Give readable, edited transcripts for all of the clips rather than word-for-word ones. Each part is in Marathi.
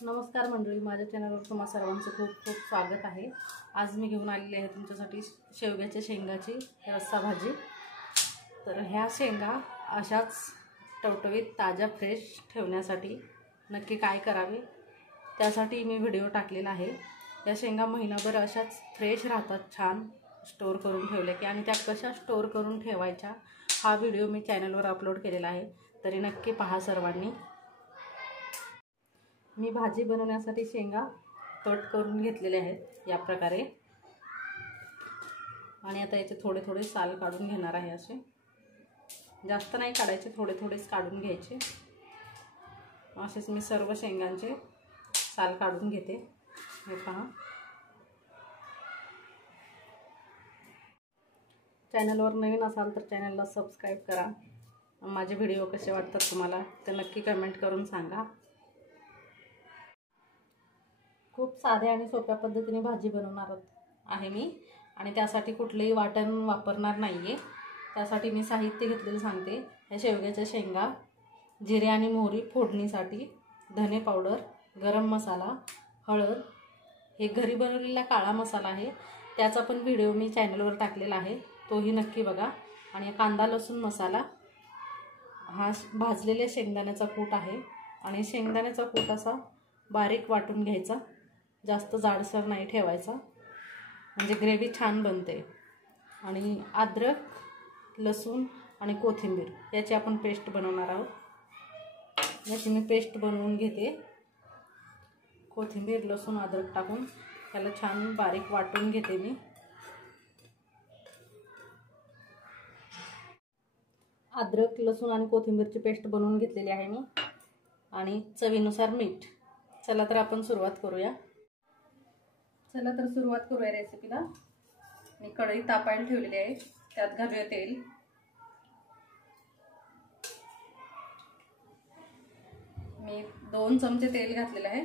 नमस्कार मंडळी, माझ्या चॅनलवर तुम्हा सर्वांचं खूप खूप स्वागत आहे। आज मी घेऊन आलेले आहे तुमच्यासाठी शेवग्याच्या शेंगाची रस्सा भाजी। तर ह्या शेंगा अशाच टवटवीत ताज्या फ्रेश ठेवण्यासाठी नक्की काय करावे त्यासाठी मी व्हिडिओ टाकलेला आहे। या शेंगा महिनाभर अशाच फ्रेश राहतात, छान स्टोर करून ठेवले की, आणि त्या कशा स्टोर करून ठेवायच्या हा व्हिडिओ मी चॅनलवर अपलोड केलेला आहे, तरी नक्की पहा सर्वांनी। मी भाजी बनवण्यासाठी शेंगा कट करून घेतलेले आहेत या प्रकारे, आणि आता याचे थोडे थोडे साल काढून घेणार आहे। असे जास्त नाही काढायचे, थोडे थोडेच काढून घ्यायचे। असेच मी सर्व शेंगांचे साल काढून घेते। हे पहा, चॅनलवर नवीन असाल तर चॅनलला सबस्क्राइब करा। माझे व्हिडिओ कसे वाटतात तुम्हाला ते नक्की कमेंट करून सांगा। खूप साध्या आणि सोप्या पद्धतीने भाजी बनवणार आहे मी, आणि त्यासाठी कुठलेही वाटण वापरणार नाहीये। त्यासाठी मी साहित्य घेतलेलं सांगते। या शेवग्याच्या शेंगा, जिरे आणि मोहरी फोडणीसाठी, धने पावडर, गरम मसाला, हळद, हे घरी बनवलेला काळा मसाला आहे, त्याचा पण व्हिडिओ मी चॅनलवर टाकलेला आहे, तोही नक्की बघा। आणि कांदा लसूण मसाला, हा भाजलेल्या शेंगदाण्याचा कूट आहे, आणि शेंगदाण्याचा कूट असा बारीक वाटून घ्यायचा, जास्त जाडसर नाही ठेवायचा, म्हणजे ग्रेव्ही छान बनते। आणि अद्रक, लसूण आणि कोथिंबीर याची आपण पेस्ट बनवणार आहोत। याची मी पेस्ट बनवून घेते। कोथिंबीर, लसूण, अद्रक टाकून त्याला छान बारीक वाटून घेते मी। अद्रक, लसूण आणि कोथिंबीरची पेस्ट बनवून घेतलेली आहे मी, आणि चवीनुसार मीठ। चला तर आपण सुरुवात करूया। रेसिपीला। मी कढई तापायला ठेवलेली आहे, त्यात घालूया तेल। मी 2 चमचे तेल घातलेले आहे,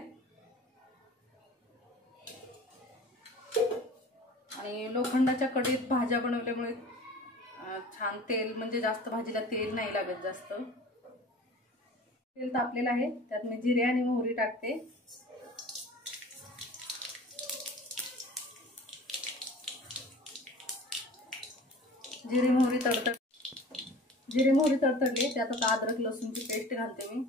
आणि लोखंडाच्या कढईत भाज्या बनवल्यामुळे छान तेल, म्हणजे जास्त भाजीला तेल नाही लागत जास्त। तेल तापलेलं आहे, त्यात मी जिरे आणि मोहरी टाकते। जिरे मोहरी तडतडली, त्यात आता अद्रक लसूणची पेस्ट घालते मी।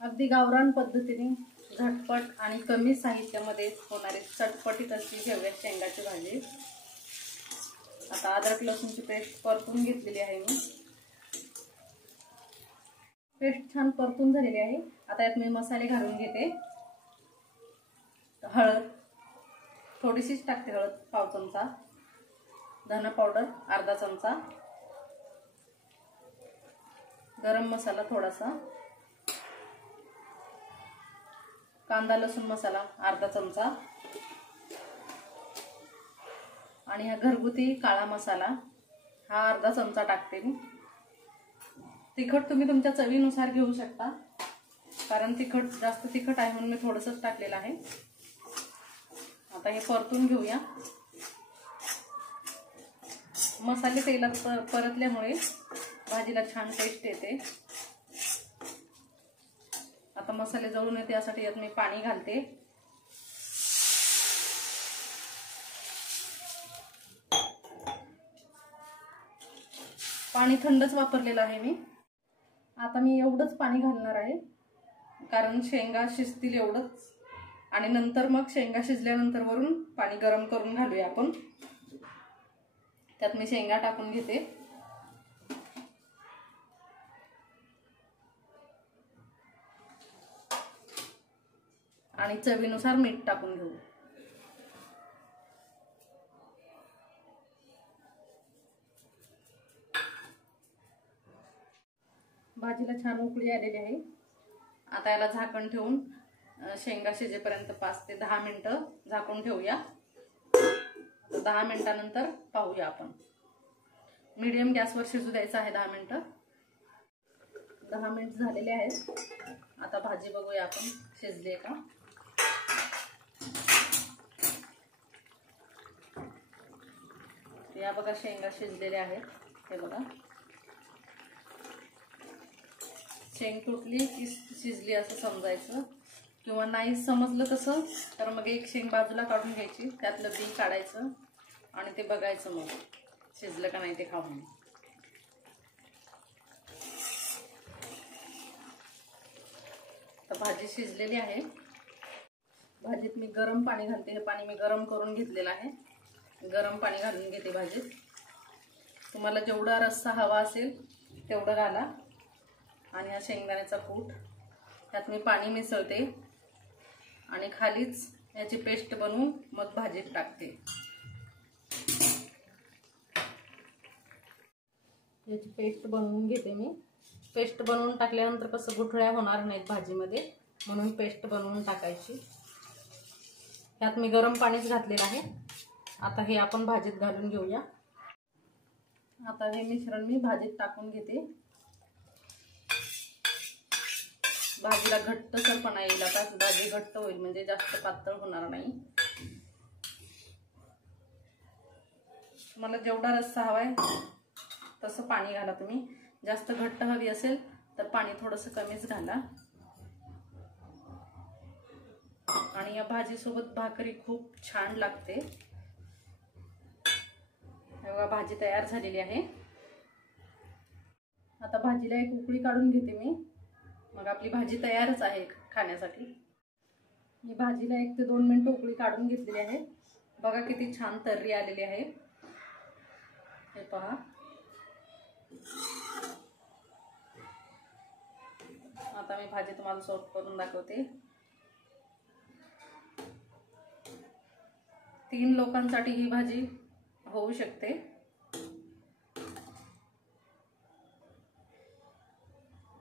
अगदी गावरान पद्धतीने झटपट आणि कमी साहित्यामध्ये होणारी चटपटीत अशी शेवग्याच्या शेंगाची भाजी। आता अद्रक लसूणची पेस्ट परतून घेतलेली आहे मी। पेस्ट छान परतून झालेली आहे। आता यात मी मसाले घालून घेते। हळद थोडीशीच टाकते, हळद पाव चमचा, धना पावडर अर्धा चमचा, गरम मसाला थोडासा, कांदा लसूण मसाला अर्धा चमचा, आणि हा घरगुती काळा मसाला हा अर्धा चमचा टाकते मी। तिखट तुम्ही तुमच्या चवीनुसार घेऊ शकता, कारण जास्त तिखट आहे म्हणून मी थोडंसंच टाकलेलं आहे। आता हे परतून घेऊया। मसाले तेलात परतल्यामुळे भाजीला छान टेस्ट येते। आता मसाले जळून येते यासाठी यात मी पाणी घालते। पाणी थंडच वापरलेलं आहे मी। आता मी एवढंच पाणी घालणार आहे, कारण शेंगा शिजतील एवढंच, आणि नंतर मग शेंगा शिजल्यानंतर वरून पाणी गरम करून घालूया आपण। त्यात मी शेंगा टाकून घेते। आणि चवीनुसार मीठ टाकून घेऊ। भाजीला छान उकळी आलेली आहे। आता याला झाकण ठेवून शेंगा शिजेपर्यंत 5 ते 10 मिनिटं झाकून ठेवूया। 10 मिनिटांनंतर पाहूया आपण। मीडियम गॅसवर शिजू द्यायचं आहे 10 मिनिटं। 10 मिनिट झालेले आहेत। आता भाजी बघूया आपण शिजली का। या बघा शेंगा शिजलेल्या आहेत. हे बघा शेंग तुटली की शिजली असं समजायचं, किंवा नाही समजलं तसं तर मग एक शेंग बाजूला काढून घ्यायची, त्यातलं बी काढायचं आणि ते बघायचं मग शिजलं का नाही ते खाऊन. तर भाजी शिजलेली आहे. भाजीत मी गरम पाणी घालते. हे पाणी मी गरम करून घेतलेलं आहे. गरम पाणी घालून घेते भाजीत. तुम्हाला जेवढा रस्सा हवा असेल तेवढं घाला. आणि हा शेंगदाण्याचा कूट त्यात मी पाणी मिसळते आणि खालीच याची पेस्ट बनवून मग भाजीत टाकते. याची पेस्ट बनवून घेते मी. पेस्ट बनवून टाकल्यानंतर कसं गुठळ्या होणार नाहीत भाजीमध्ये, म्हणून पेस्ट बनवून टाकायची. यात मी गरम पाणीच घातलेलं आहे. आता हे आपण भाजीत घालून घेऊया. आता हे मिश्रण मी भाजीत टाकून घेते. भाजीला घट्टसरपणा येईल. आता भाजी घट्ट होईल, म्हणजे जास्त पातळ होणार नाही. मला जेवढा रस्सा हवाय तसं पाणी घाला तुम्ही. जास्त घट्ट हवी असेल तर पाणी थोडंसं कमीच घाला. आणि या भाजीसोबत भाकरी खूप छान लागते. बघा भाजी तयार झालेली आहे. आता भाजीला एक उकळी काढून घेते मी. मग आपली भाजी तयारच आहे खाण्यासाठी. मी भाजीला 1 ते 2 मिनिटं उकळी काढून घेतलेली आहे. बघा किती छान तर्री आलेली आहे. हे पहा. आता मी भाजी तुम्हाला सर्व करून दाखवते. 3 लोकांसाठी ही भाजी होऊ शकते.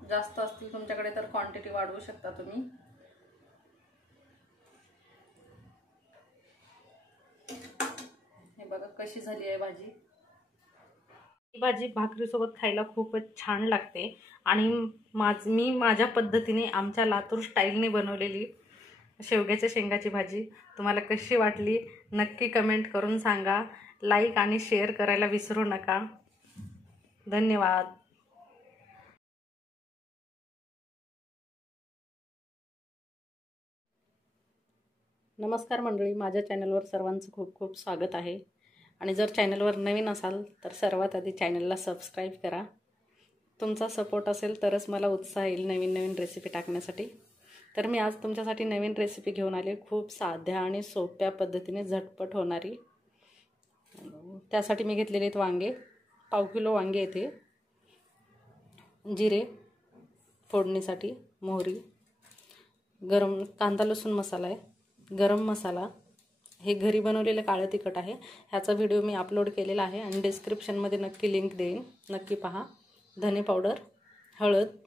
जास्त असतील तुमच्याकडे तर क्वांटिटी वाढवू शकता तुम्ही. हे बघा कशी झाली आहे भाजी. ही भाजी भाकरीसोबत खायला खूपच छान लागते. आणि मी माझ्या पद्धतीने आमच्या लातूर स्टाईलने बनवलेली शेवग्याच्या शेंगाची भाजी तुम्हाला कशी वाटली नक्की कमेंट करून सांगा. लाईक आणि शेअर करायला विसरू नका. धन्यवाद. नमस्कार मंडळी, माझ्या चॅनलवर सर्वांचं खूप खूप स्वागत आहे. आणि जर चॅनलवर नवीन असाल तर सर्वात आधी चॅनलला सबस्क्राईब करा. तुमचा सपोर्ट असेल तरच मला उत्साह येईल नवीन नवीन रेसिपी टाकण्यासाठी. तर मी आज तुमच्यासाठी नवीन रेसिपी घेऊन आले, खूप साध्या आणि सोप्या पद्धतीने झटपट होणारी. त्यासाठी मी घेतलेले आहेत वांगे, 1/2 किलो वांगे येते. जिरे फोडणीसाठी, मोहरी, गरम कांदा लसूण मसाला आहे, गरम मसाला, हे घरी बनवलेलं काळं तिखट आहे. ह्याचा व्हिडिओ मी अपलोड केलेला आहे आणि डिस्क्रिप्शनमध्ये नक्की लिंक देईन, नक्की पहा. धने पावडर, हळद,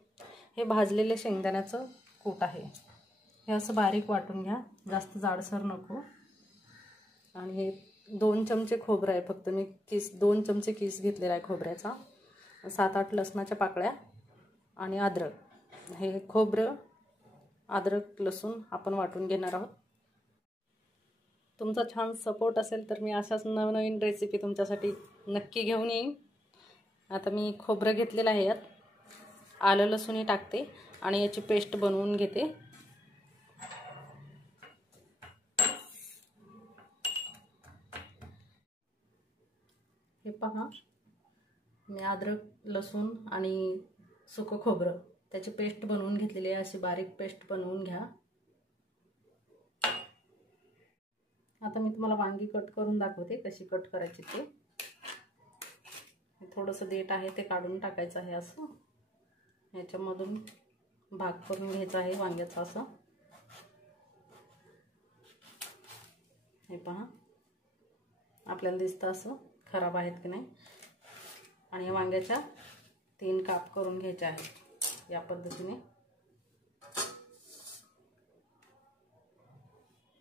हे भाजलेले शेंगदाण्याचं कूट आहे. हे असं बारीक वाटून घ्या, जास्त जाडसर नको. आणि हे 2 चमचे खोबरं आहे. फक्त मी 2 चमचे किस घेतलेला आहे खोबऱ्याचा. 7-8 लसणाच्या पाकळ्या आणि अद्रक. हे खोबरं, अद्रक, लसूण आपण वाटून घेणार आहोत. तुमचा छान सपोर्ट असेल तर मी अशाच नवनवीन रेसिपी तुमच्यासाठी नक्की घेऊन येईन. आता मी खोबरं घेतलेलं आहे. यात आलं लसूणही टाकते आणि याची पेस्ट बनवून घेते. हे पहा, मी अद्रक, लसूण आणि सुकं खोबरं त्याची पेस्ट बनवून घेतलेली आहे. अशी बारीक पेस्ट बनवून घ्या. आता मी तुम्हाला वांगी कट करून दाखवते कशी कट करायची ते. थोडंसं देठ आहे ते काढून टाकायचं आहे. असं ह्याच्यामधून भाग करून घ्यायचा आहे वांग्याचा. असं हे पहा, आपल्याला दिसतं असं खराब आहेत की नाही. आणि या वांग्याच्या 3 काप करून घ्यायचे आहेत या पद्धतीने.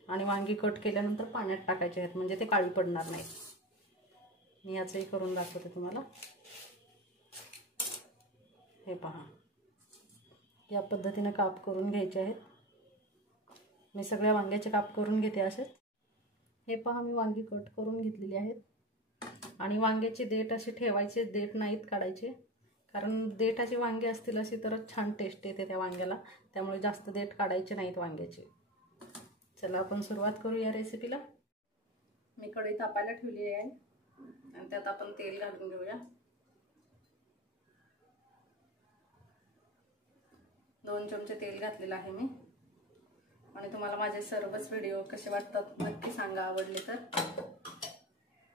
आणि वांगी कट केल्यानंतर पाण्यात टाकायचे आहेत, म्हणजे ते काळी पडणार नाहीत. मी याचंही करून दाखवते तुम्हाला. हे पहा, या पद्धतीने काप करून घ्यायचे आहेत. मी सगळ्या वांग्याचे काप करून घेते असे. हे पहा, मी वांगी कट करून घेतलेली आहेत. आणि वांग्याचे देठ असे ठेवायचे, देठ नाहीत काढायचे, कारण देठाचे वांगे असतील असे तरच छान टेस्ट येते त्या वांग्याला, त्यामुळे जास्त देठ काढायचे नाहीत वांग्याचे. चला आपण सुरुवात करू या रेसिपीला. मी कढई तापायला ठेवली आहे आणि त्यात आपण तेल घालून घेऊया. 2 चमचे तेल घातलेलं आहे मी. आणि तुम्हाला माझे सर्वच व्हिडिओ कसे वाटतात नक्की सांगा, आवडले तर.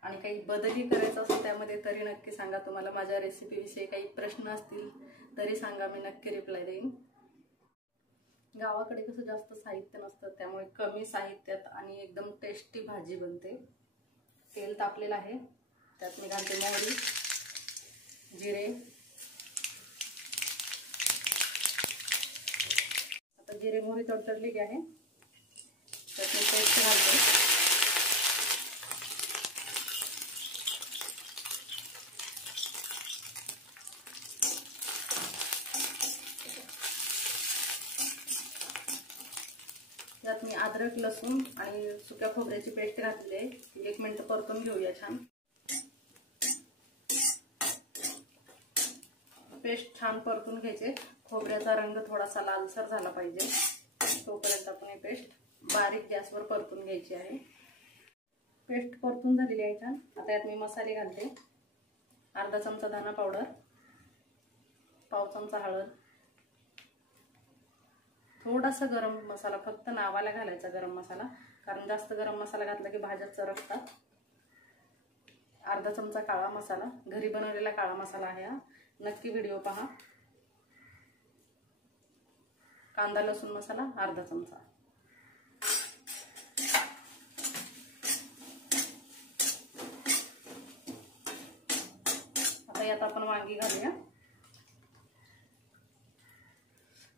आणि काही बदलही करायचा असेल त्यामध्ये तरी नक्की सांगा. तुम्हाला माझ्या रेसिपीविषयी काही प्रश्न असतील तरी सांगा, मी नक्की रिप्लाय देईन. गावाकडे कसं जास्त साहित्य नसतं, त्यामुळे कमी साहित्यात आणि एकदम टेस्टी भाजी बनते. तेल तापलेलं आहे, त्यात मी घालते मोहरी, जिरे. आता जिरे मोहरी तडतडलेली आहे, त्यात मी पेस्ट घालते. त्यात मी अद्रक, लसूण आणि सुक्या खोबऱ्याची पेस्ट घातली आहे. 1 मिनिट परतून घेऊया छान. पेस्ट छान परतून घ्यायचे. खोबऱ्याचा रंग थोडासा लालसर झाला पाहिजे, तोपर्यंत आपण ही पेस्ट बारीक गॅसवर परतून घ्यायची आहे. पेस्ट परतून झालेली आहे छान. आता यात मी मसाले घालते. अर्धा चमचा धना पावडर, पाव चमचा हळद, थोडासा गरम मसाला, फक्त नावाला घालायचा गरम मसाला, कारण जास्त गरम मसाला घातला की भाज्या चरकतात. अर्धा चमचा काळा मसाला, घरी बनवलेला काळा मसाला आहे हा, नक्की व्हिडिओ पहा. कांदा लसूण मसाला अर्धा चमचा. आता यात आपण वांगी घालूया.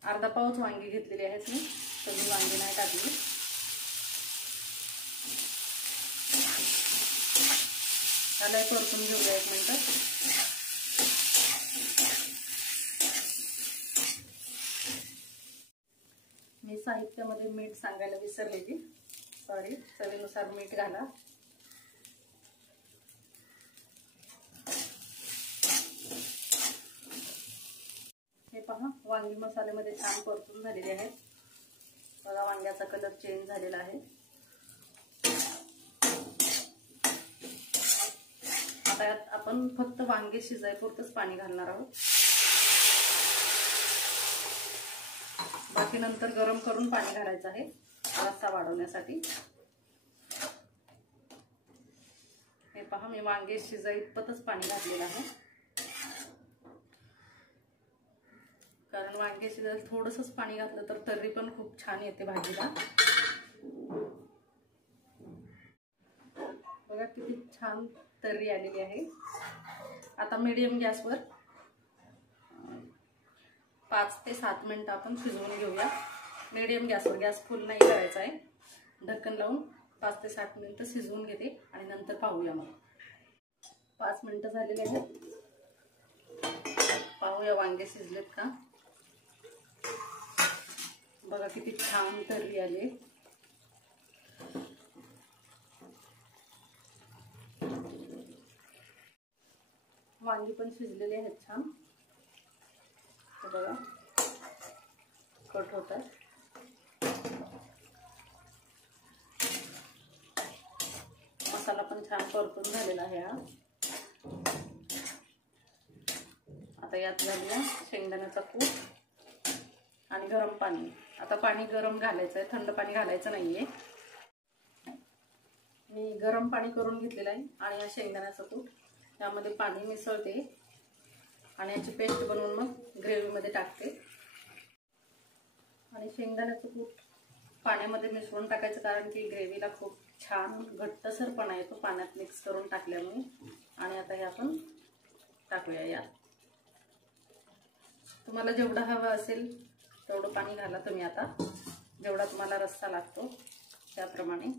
अर्धा पावच वांगी घेतलेली आहेत मी, सगळी वांगी नाही टाकली. त्याला परतून घेऊया 1 मिनिट. मी साहित्यामध्ये मीठ सांगायला विसरलेली, सॉरी. चवीनुसार मीठ घाला. हे पहा, वांगी मसाल्यामध्ये छान परतून झालेले आहेत. बघा, वांग्याचा कलर चेंज झालेला आहे. आता यात आपण फक्त वांगे शिजायपुरतच पाणी घालणार आहोत. बाकी नंतर गरम करून पाणी घालायचं आहे रस्सा वाढवण्यासाठी. हे पहा, मी वांगे शिजायइतपतच पाणी घातलेलं आहे, कारण वांगे शिजायला थोडंसंच पाणी घातलं तर तर्री पण खूप छान येते भाजीला. बघा किती छान तर्री आलेली आहे. आता मीडियम गॅसवर 5 ते 7 मिनिट आपण शिजवून घेऊया. मीडियम गॅसवर, गॅस फुल नाही करायचा आहे. ढक्कन लावून 5 ते 7 मिनिटं शिजवून घेते आणि नंतर पाहूया. मग 5 मिनिटं झालेले आहेत. पाहूया वांगे शिजलेत का. बघा किती छान तर्री आली. वांगी पण शिजलेले आहेत छान. बघा कट होतात. मसाला पण छान परतून झालेला आहे हा. आता यात घालूया शेंगदाण्याचा कूट आणि गरम पाणी. आता पाणी गरम घालायचं आहे, थंड पाणी घालायचं नाहीये. मी गरम पाणी करून घेतलेलं आहे आणि या शेंगदाण्याचं कूट त्यामध्ये पाणी मिसळते आणि याची पेस्ट बनवून मग ग्रेव्हीमध्ये टाकते. आणि शेंगदाण्याचं कूट पाण्यामध्ये मिसळून टाकायचं, कारण की ग्रेव्हीला खूप छान घट्टसरपणा येतो पाण्यात मिक्स करून टाकल्यामुळे. आणि आता हे आपण टाकूया यात. तुम्हाला जेवढं हवं असेल तेवढं पाणी घाला तुम्ही. आता जेवढा तुम्हाला रस्सा लागतो त्याप्रमाणे.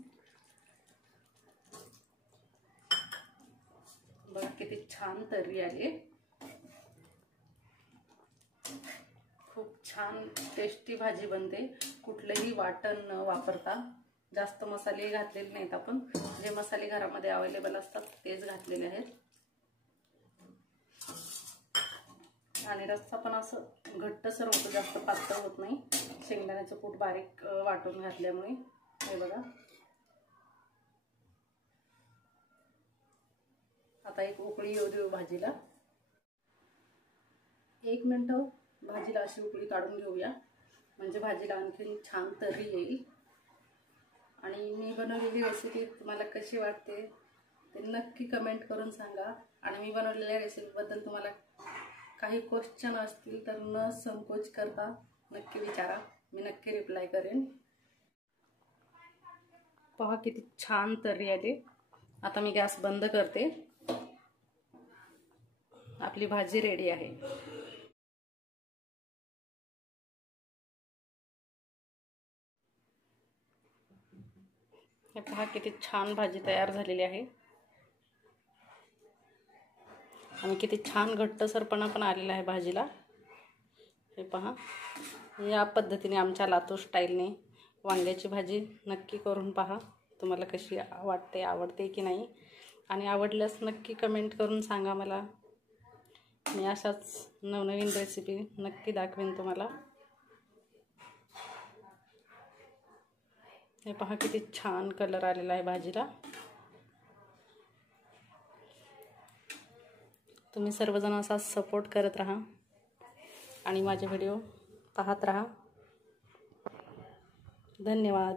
बघा किती छान तर्री आली. खूप छान टेस्टी भाजी बनते, कुठलंही वाटण न वापरता. जास्त मसाले घातलेले नाहीत, आपण जे मसाले घरामध्ये अवेलेबल असतात तेच घातलेले आहेत. आणि रस्सा पण असं घट्टसर होतो, जास्त पातळ होत नाही शेंगदाण्याचं कूट बारीक वाटून घातल्यामुळे. हे बघा, आता एक उकळी येऊ देऊ भाजीला. 1 मिनिट भाजीला अशी उकळी काढून घेऊया, म्हणजे भाजीला आणखीन छान तर्री येईल. आणि मी बनवलेली रेसिपी तुम्हाला कशी वाटते ते नक्की कमेंट करून सांगा. आणि मी बनवलेल्या रेसिपीबद्दल तुम्हाला काही क्वेश्चन असतील तर न संकोच करता नक्की विचारा, मी नक्की रिप्लाय करेन. पहा किती छान तर्री आली. आता मी गॅस बंद करते. आपली भाजी रेडी आहे. हे पहा किती छान भाजी तयार झालेली आहे आणि किती छान घट्टसरपणा पण आलेला आहे भाजीला. हे पहा, या पद्धतीने आमच्या लातूर स्टाईलने वांग्याची भाजी नक्की करून पहा, तुम्हाला कशी वाटते, आवडते की नाही. आणि आवडल्यास नक्की कमेंट करून सांगा मला. मी अशाच नवनवीन रेसिपी नक्की दाखवेन तुम्हाला. हे पहा किती छान कलर आलेला आहे भाजीला. तुम्ही सर्वजण असा सपोर्ट करत राहा आणि माझे व्हिडिओ पाहत राहा. धन्यवाद.